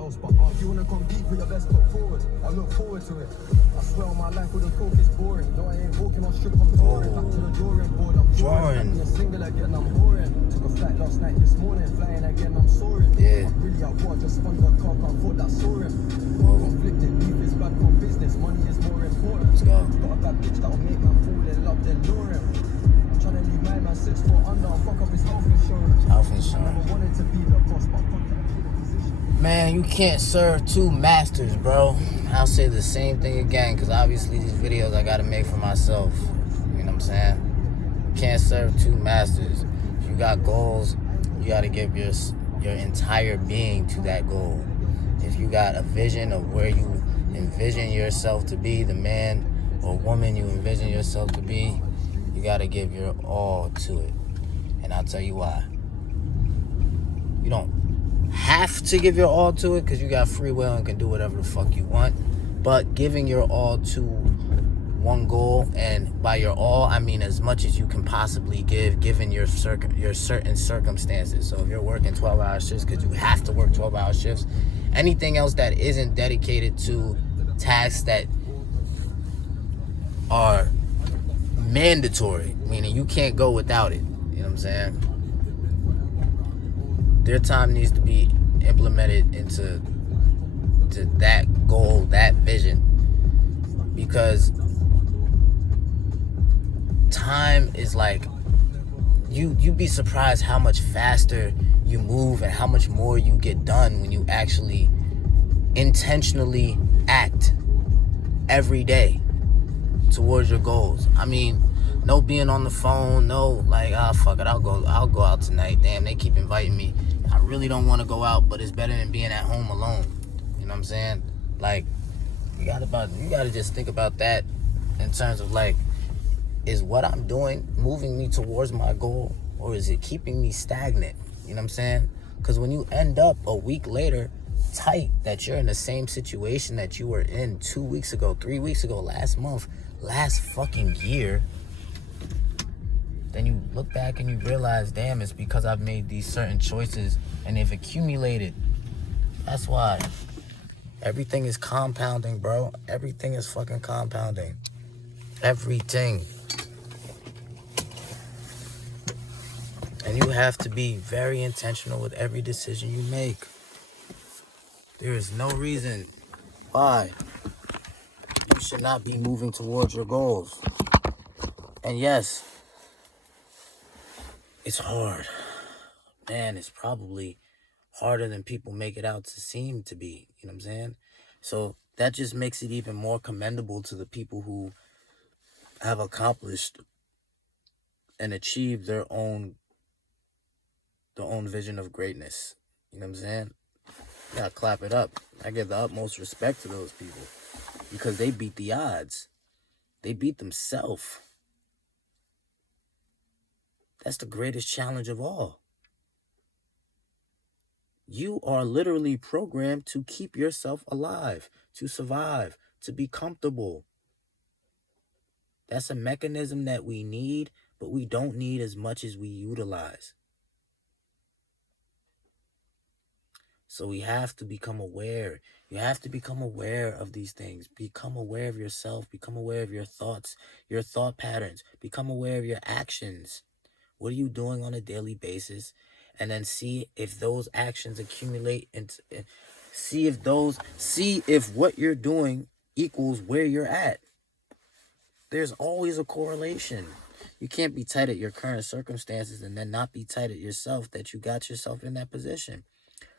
else. But if you wanna compete, put your best foot forward. I look forward to it. I swear on my life with the coke is boring. No, I ain't walking on strip, I'm touring. Back to the drawing board, I'm drawing. Be a single again, I'm boring. Took a flight last night, this morning, flying again, I'm soaring. Yeah. I'm really at war, just spun the car, I thought that soaring. Conflicted, beef is bad for business, money is more important. Let's go. Got a bad bitch that'll make man fall in love, then lure him. I'm trying to leave my man 6 foot under, fuck up his health insurance. Health insurance. I never wanted to be the boss, but fuck that, I'm in a position. Man, you can't serve two masters, bro. I'll say the same thing again, because obviously these videos I gotta make for myself. You know what I'm saying? You can't serve two masters. If you got goals, you gotta give your entire being to that goal. If you got a vision of where you envision yourself to be, the man or woman you envision yourself to be, you gotta give your all to it. And I'll tell you why. You don't have to give your all to it because you got free will and can do whatever the fuck you want. But giving your all to one goal, and by your all, I mean as much as you can possibly give, given your certain circumstances. So if you're working 12-hour shifts because you have to work 12-hour shifts, anything else that isn't dedicated to tasks that are mandatory, meaning you can't go without it. You know what I'm saying? Their time needs to be implemented into that goal, that vision. Because time is like, you'd be surprised how much faster you move and how much more you get done when you actually intentionally act every day towards your goals. I mean, no being on the phone, no like, fuck it, I'll go out tonight. Damn, they keep inviting me. I really don't want to go out, but it's better than being at home alone. You know what I'm saying? Like, you gotta just think about that in terms of like, is what I'm doing moving me towards my goal, or is it keeping me stagnant? You know what I'm saying? Because when you end up a week later tight that you're in the same situation that you were in 2 weeks ago, 3 weeks ago, last month, last fucking year, then you look back and you realize, damn, it's because I've made these certain choices and they've accumulated. That's why. Everything is compounding, bro. Everything is fucking compounding. Everything. And you have to be very intentional with every decision you make. There is no reason why you should not be moving towards your goals. And yes, it's hard. Man, it's probably harder than people make it out to seem to be. You know what I'm saying? So that just makes it even more commendable to the people who have accomplished and achieved their own vision of greatness. You know what I'm saying? You gotta clap it up. I give the utmost respect to those people because they beat the odds. They beat themselves. That's the greatest challenge of all. You are literally programmed to keep yourself alive, to survive, to be comfortable. That's a mechanism that we need, but we don't need as much as we utilize. So we have to become aware. You have to become aware of these things. Become aware of yourself. Become aware of your thoughts, your thought patterns. Become aware of your actions. What are you doing on a daily basis? And then see if those actions accumulate and see if what you're doing equals where you're at. There's always a correlation. You can't be tight at your current circumstances and then not be tight at yourself that you got yourself in that position.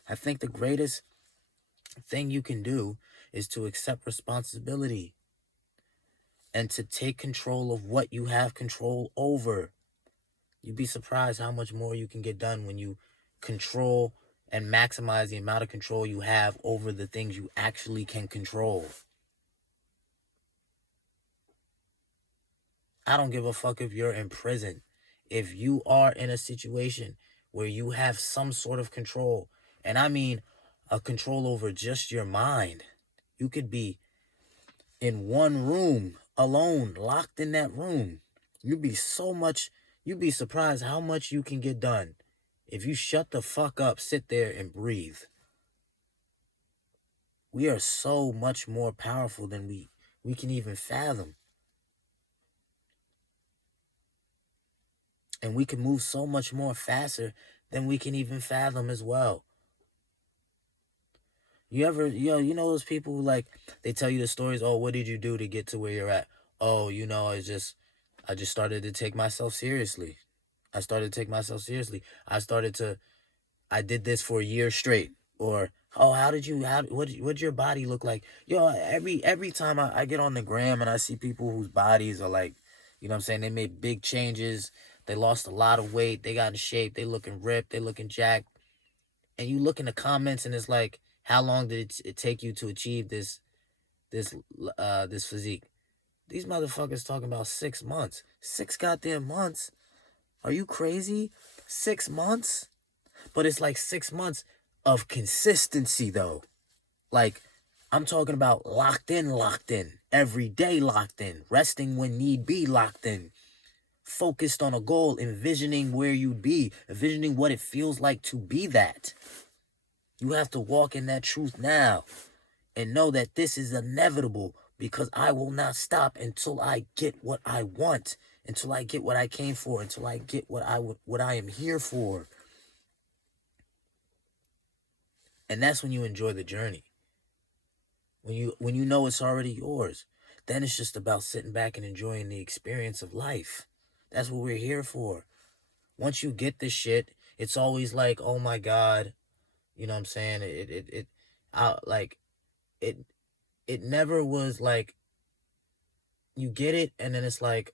I think the greatest thing you can do is to accept responsibility and to take control of what you have control over. You'd be surprised how much more you can get done when you control and maximize the amount of control you have over the things you actually can control. I don't give a fuck if you're in prison. If you are in a situation where you have some sort of control, and I mean a control over just your mind. You could be in one room alone, locked in that room. You'd be surprised how much you can get done if you shut the fuck up, sit there and breathe. We are so much more powerful than we can even fathom. And we can move so much more faster than we can even fathom as well. You know those people who, like, they tell you the stories, oh, what did you do to get to where you're at? Oh, I just started to take myself seriously. I started to take myself seriously. I did this for a year straight. Or, oh, what'd your body look like? Yo, every time I get on the gram and I see people whose bodies are like, you know what I'm saying, they made big changes, they lost a lot of weight, they got in shape, they looking ripped, they looking jacked. And you look in the comments and it's like, how long did it take you to achieve this physique? These motherfuckers talking about 6 months. 6 goddamn months? Are you crazy? 6 months? But it's like 6 months of consistency, though. Like, I'm talking about locked in. Every day locked in. Resting when need be locked in. Focused on a goal, envisioning where you'd be. Envisioning what it feels like to be that. You have to walk in that truth now. And know that this is inevitable. Because I will not stop until I get what I want. Until I get what I came for. Until I get what I am here for. And that's when you enjoy the journey. When you know it's already yours, then it's just about sitting back and enjoying the experience of life. That's what we're here for. Once you get this shit, it's always like, oh my God, you know what I'm saying? It never was like you get it and then it's like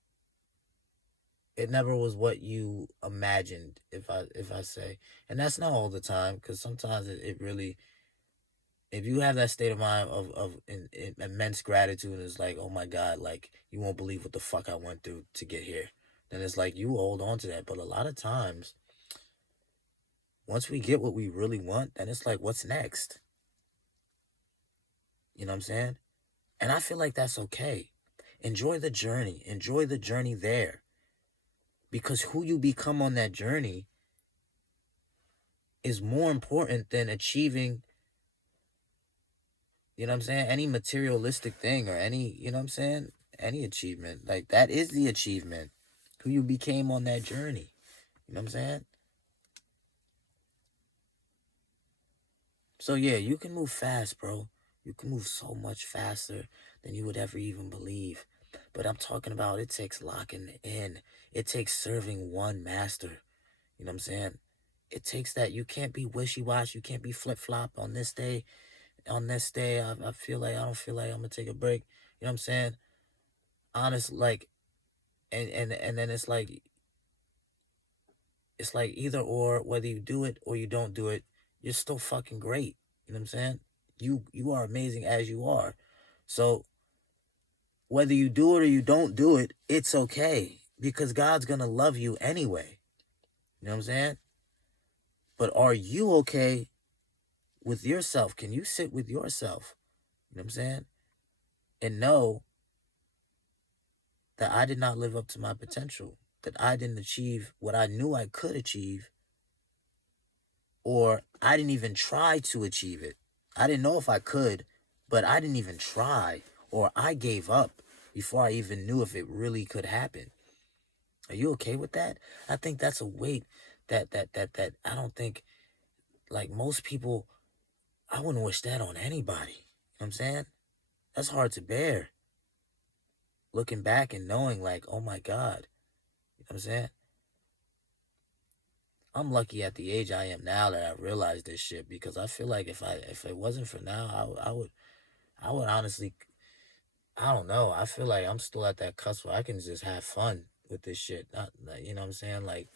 it never was what you imagined, if I say. And that's not all the time, because sometimes it really, if you have that state of mind of immense gratitude, it's like, oh my God, like, you won't believe what the fuck I went through to get here. Then it's like, you hold on to that. But a lot of times, once we get what we really want, then it's like, what's next? You know what I'm saying? And I feel like that's okay. Enjoy the journey. Enjoy the journey there. Because who you become on that journey is more important than achieving, you know what I'm saying, any materialistic thing or any, you know what I'm saying, any achievement. Like, that is the achievement. Who you became on that journey. You know what I'm saying? So yeah, you can move fast, bro. You can move so much faster than you would ever even believe. But I'm talking about, it takes locking in. It takes serving one master. You know what I'm saying? It takes that. You can't be wishy-washy. You can't be flip-flop on this day. On this day, I don't feel like I'm going to take a break. You know what I'm saying? Honest, like, and then it's like either or, whether you do it or you don't do it, you're still fucking great. You know what I'm saying? You are amazing as you are. So whether you do it or you don't do it, it's okay, because God's going to love you anyway. You know what I'm saying? But are you okay with yourself? Can you sit with yourself? You know what I'm saying? And know that I did not live up to my potential, that I didn't achieve what I knew I could achieve, or I didn't even try to achieve it. I didn't know if I could, but I didn't even try, or I gave up before I even knew if it really could happen. Are you okay with that? I think that's a weight that I don't think, like, most people, I wouldn't wish that on anybody. You know what I'm saying? That's hard to bear. Looking back and knowing, like, oh my God. You know what I'm saying? I'm lucky at the age I am now that I realized this shit, because I feel like if it wasn't for now, I would honestly, I don't know. I feel like I'm still at that cusp where I can just have fun with this shit. Not, you know what I'm saying? Like,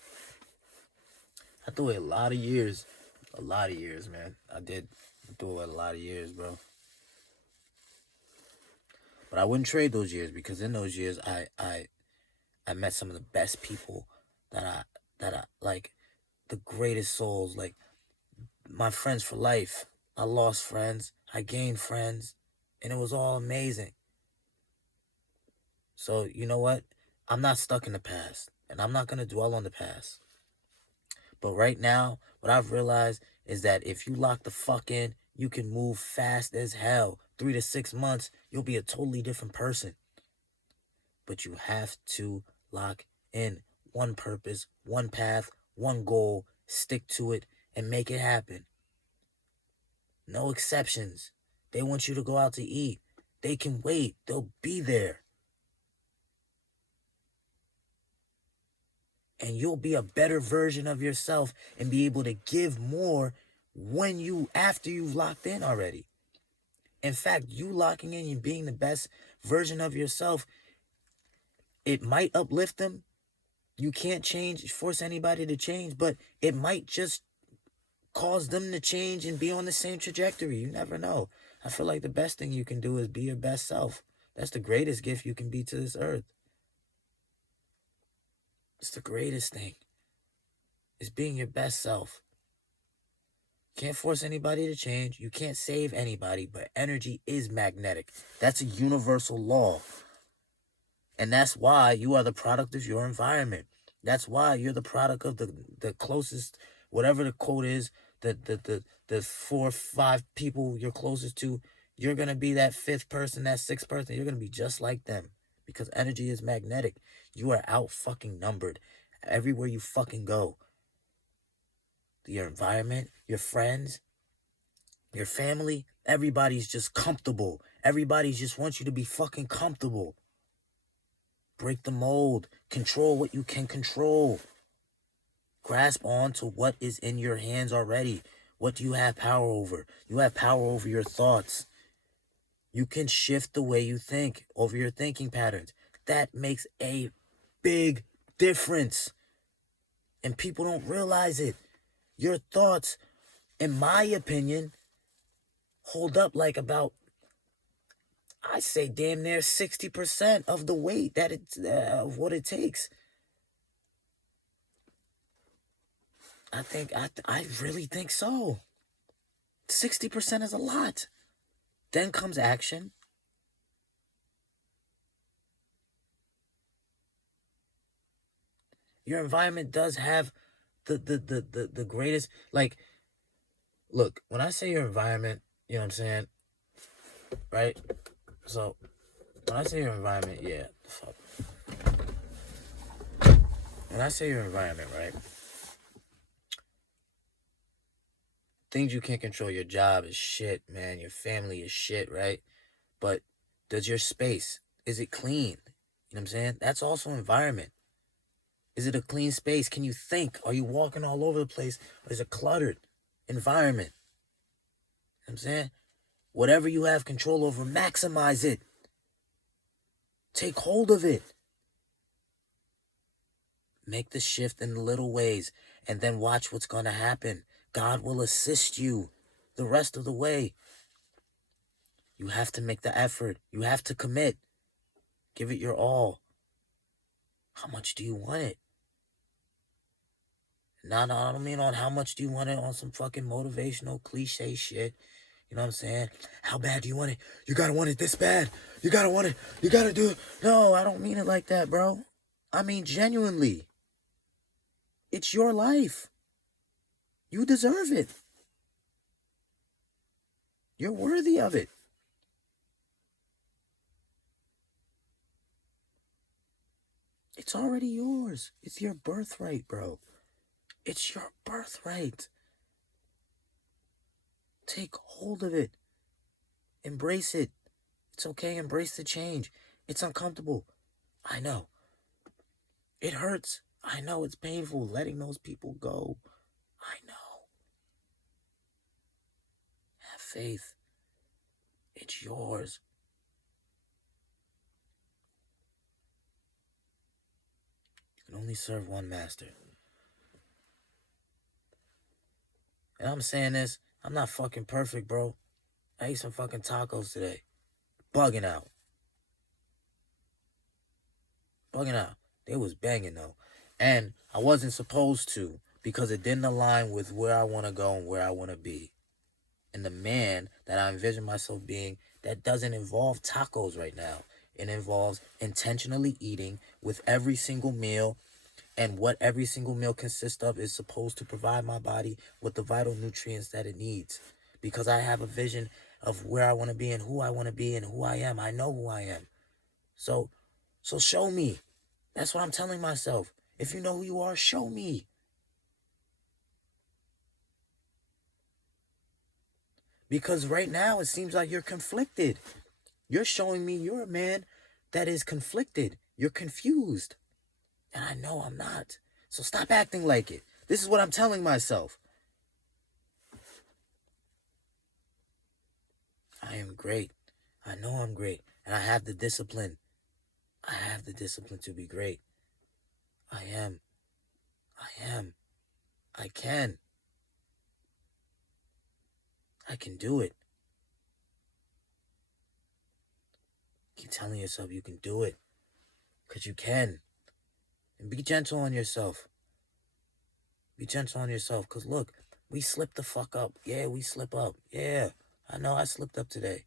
I threw away a lot of years, man. I did throw away a lot of years, bro. But I wouldn't trade those years, because in those years I met some of the best people that I like, the greatest souls, like my friends for life. I lost friends, I gained friends, and it was all amazing. So, you know what? I'm not stuck in the past, and I'm not going to dwell on the past. But right now, what I've realized is that if you lock the fuck in, You can move fast as hell. 3 to 6 months, you'll be a totally different person. But you have to lock in one purpose, one path, one goal, stick to it, and make it happen. No exceptions. They want you to go out to eat. They can wait. They'll be there. And you'll be a better version of yourself and be able to give more after you've locked in already. In fact, you locking in and being the best version of yourself, it might uplift them. You can't force anybody to change, but it might just cause them to change and be on the same trajectory. You never know. I feel like the best thing you can do is be your best self. That's the greatest gift you can be to this earth. It's the greatest thing. It's being your best self. You can't force anybody to change. You can't save anybody, but energy is magnetic. That's a universal law. And that's why you are the product of your environment. That's why you're the product of the closest, whatever the quote is, the 4 or 5 people you're closest to. You're going to be that 5th person, that 6th person. You're going to be just like them because energy is magnetic. You are out fucking numbered everywhere you fucking go. Your environment, your friends, your family, everybody's just comfortable. Everybody just wants you to be fucking comfortable. Break the mold. Control what you can control. Grasp on to what is in your hands already. What do you have power over? You have power over your thoughts. You can shift the way you think over your thinking patterns. That makes a big difference. And people don't realize it. Your thoughts, in my opinion, hold up like about, I say damn near 60% of the weight that of what it takes. I really think so. 60% is a lot. Then comes action. Your environment does have the greatest, like, look, when I say your environment, you know what I'm saying, right? So, when I say your environment, yeah, fuck. When I say your environment, right? Things you can't control, your job is shit, man. Your family is shit, right? But does your space, is it clean? You know what I'm saying? That's also environment. Is it a clean space? Can you think? Are you walking all over the place? Or is it cluttered? Environment. You know what I'm saying? Whatever you have control over, maximize it. Take hold of it. Make the shift in little ways and then watch what's going to happen. God will assist you the rest of the way. You have to make the effort. You have to commit. Give it your all. How much do you want it? No, I don't mean on how much do you want it on some fucking motivational cliche shit. You know what I'm saying? How bad do you want it? You gotta want it this bad. You gotta want it. You gotta do it. No, I don't mean it like that, bro. I mean genuinely. It's your life. You deserve it. You're worthy of it. It's already yours. It's your birthright, bro. It's your birthright. Take hold of it. Embrace it. It's okay. Embrace the change. It's uncomfortable. I know. It hurts. I know it's painful letting those people go. I know. Have faith. It's yours. You can only serve one master. And I'm saying this, I'm not fucking perfect, bro. I ate some fucking tacos today. Bugging out. They was banging though. And I wasn't supposed to because it didn't align with where I want to go and where I want to be. And the man that I envision myself being, that doesn't involve tacos right now. It involves intentionally eating with every single meal. And what every single meal consists of is supposed to provide my body with the vital nutrients that it needs. because I have a vision of where I want to be and who I want to be and who I am. I know who I am. So show me. That's what I'm telling myself. If you know who you are, show me. Because right now it seems like you're conflicted. You're showing me you're a man that is conflicted. You're confused. And I know I'm not. So stop acting like it. This is what I'm telling myself. I am great. I know I'm great. And I have the discipline. I have the discipline to be great. I am. I can. I can do it. Keep telling yourself you can do it. Because you can. And be gentle on yourself. Be gentle on yourself. Because look, we slip the fuck up. Yeah, we slip up. Yeah, I know I slipped up today.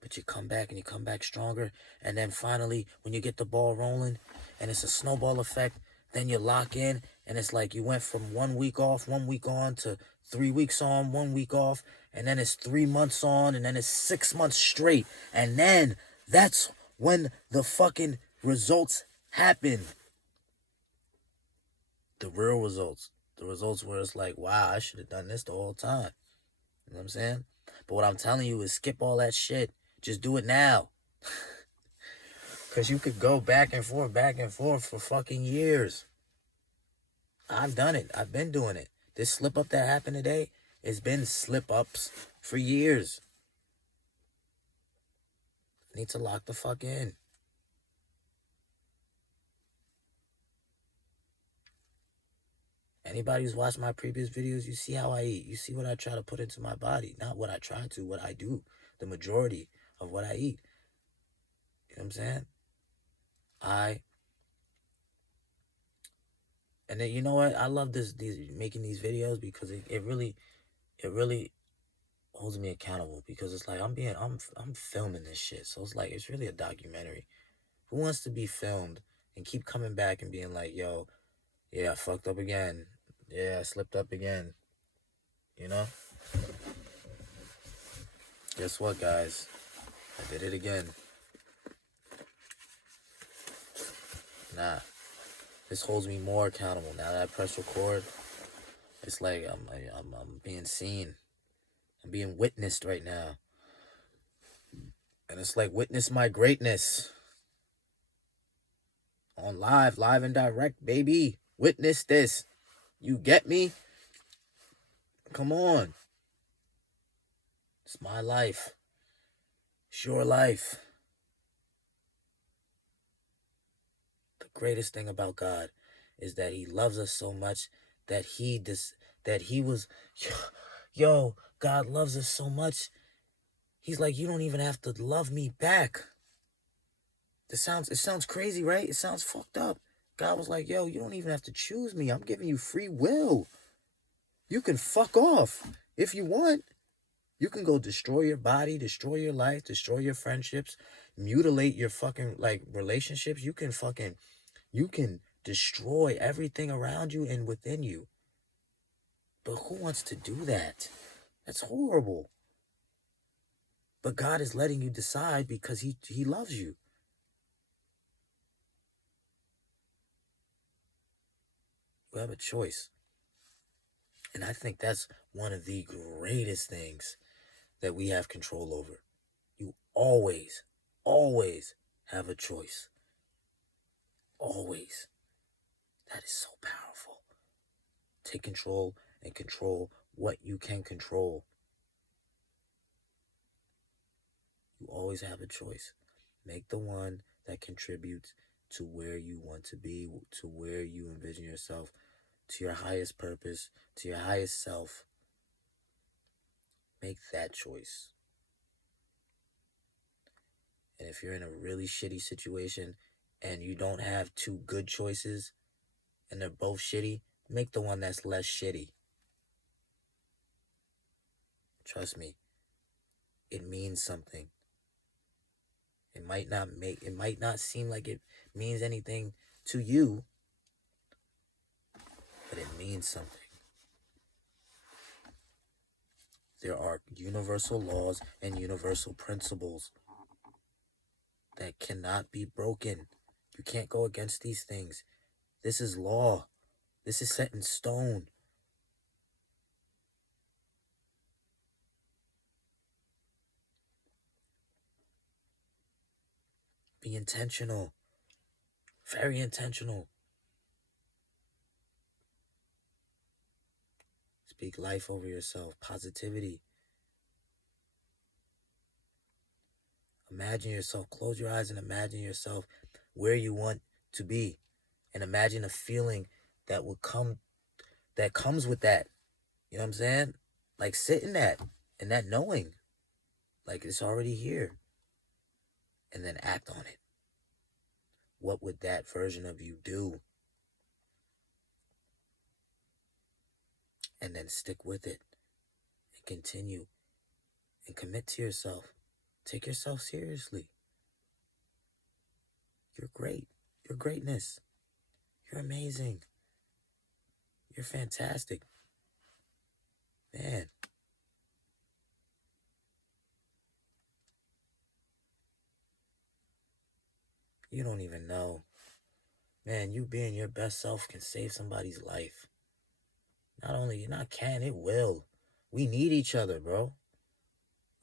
But you come back and you come back stronger. And then finally, when you get the ball rolling and it's a snowball effect, then you lock in and it's like you went from 1 week off, 1 week on to 3 weeks on, 1 week off. And then it's 3 months on and then it's 6 months straight. And then that's when the fucking results happen. The real results. The results where it's like, wow, I should have done this the whole time. You know what I'm saying? But what I'm telling you is skip all that shit. Just do it now. Because you could go back and forth for fucking years. I've done it. I've been doing it. This slip up that happened today, it's been slip ups for years. I need to lock the fuck in. Anybody who's watched my previous videos, you see how I eat. You see what I try to put into my body. Not what I try to, what I do. The majority of what I eat. You know what I'm saying? And then you know what? I love making these videos because it really holds me accountable, because it's like I'm filming this shit. So it's like it's really a documentary. Who wants to be filmed and keep coming back and being like, yo, yeah, I fucked up again. Yeah, I slipped up again. You know? Guess what, guys? I did it again. Nah. This holds me more accountable. Now that I press record, it's like I'm being seen. I'm being witnessed right now. And it's like, witness my greatness. On live and direct, baby. Witness this. You get me? Come on. It's my life. It's your life. The greatest thing about God is that he loves us so much that God loves us so much. He's like, you don't even have to love me back. It sounds crazy, right? It sounds fucked up. God was like, yo, you don't even have to choose me. I'm giving you free will. You can fuck off if you want. You can go destroy your body, destroy your life, destroy your friendships, mutilate your fucking relationships. You can destroy everything around you and within you. But who wants to do that? That's horrible. But God is letting you decide because he loves you. You have a choice. And I think that's one of the greatest things that we have control over. You always have a choice. Always. That is so powerful. Take control and control what you can control. You always have a choice. Make the one that contributes to where you want to be, to where you envision yourself, to your highest purpose, to your highest self. Make that choice. And if you're in a really shitty situation and you don't have two good choices and they're both shitty, make the one that's less shitty. Trust me, it means something. It might not seem like it means anything to you, but it means something. There are universal laws and universal principles that cannot be broken. You can't go against these things. This is law. This is set in stone. Be intentional. Very intentional. Speak life over yourself. Positivity. Imagine yourself. Close your eyes and imagine yourself where you want to be. And imagine a feeling that will come, that comes with that. You know what I'm saying? Like sit in that and that knowing. Like it's already here. And then act on it. What would that version of you do? And then stick with it. And continue. And commit to yourself. Take yourself seriously. You're great. You're greatness. You're amazing. You're fantastic. Man. You don't even know. Man, you being your best self can save somebody's life. Not only, not can, it will. We need each other, bro.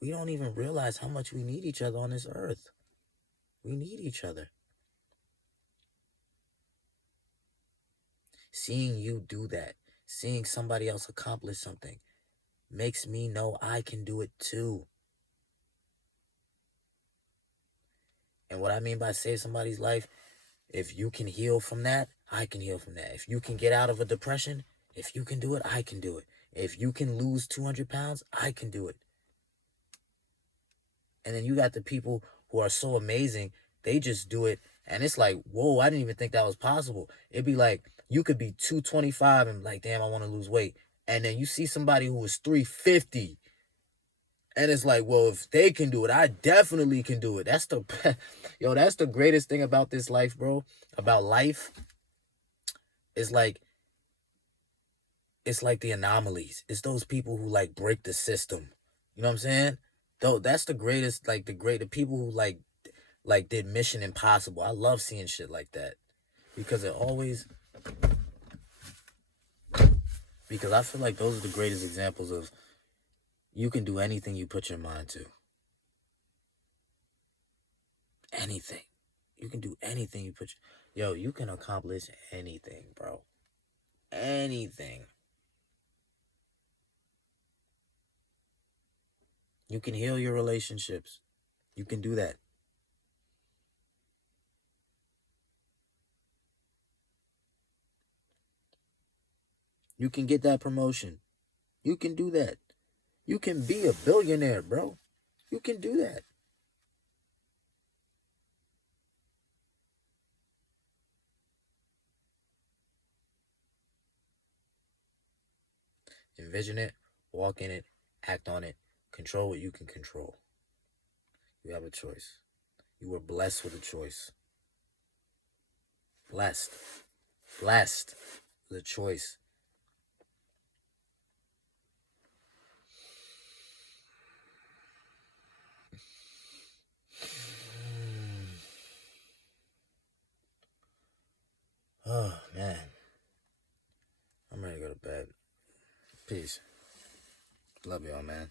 We don't even realize how much we need each other on this earth. We need each other. Seeing you do that, seeing somebody else accomplish something, makes me know I can do it too. And what I mean by save somebody's life, if you can heal from that, I can heal from that. If you can get out of a depression, if you can do it, I can do it. If you can lose 200 pounds, I can do it. And then you got the people who are so amazing, they just do it. And it's like, whoa, I didn't even think that was possible. It'd be like, you could be 225 and like, damn, I want to lose weight. And then you see somebody who is 350. And it's like, well, if they can do it, I definitely can do it. That's that's the greatest thing about this life, bro. About life. It's like the anomalies. It's those people who like break the system. You know what I'm saying? Though that's the greatest, like the people who like did Mission Impossible. I love seeing shit like that. Because because I feel like those are the greatest examples of you can do anything you put your mind to. Anything. You can do anything you put you can accomplish anything, bro. Anything. You can heal your relationships. You can do that. You can get that promotion. You can do that. You can be a billionaire, bro. You can do that. Envision it, walk in it, act on it, control what you can control. You have a choice. You were blessed with a choice. Blessed with a choice. Oh, man. I'm ready to go to bed. Peace. Love y'all, man.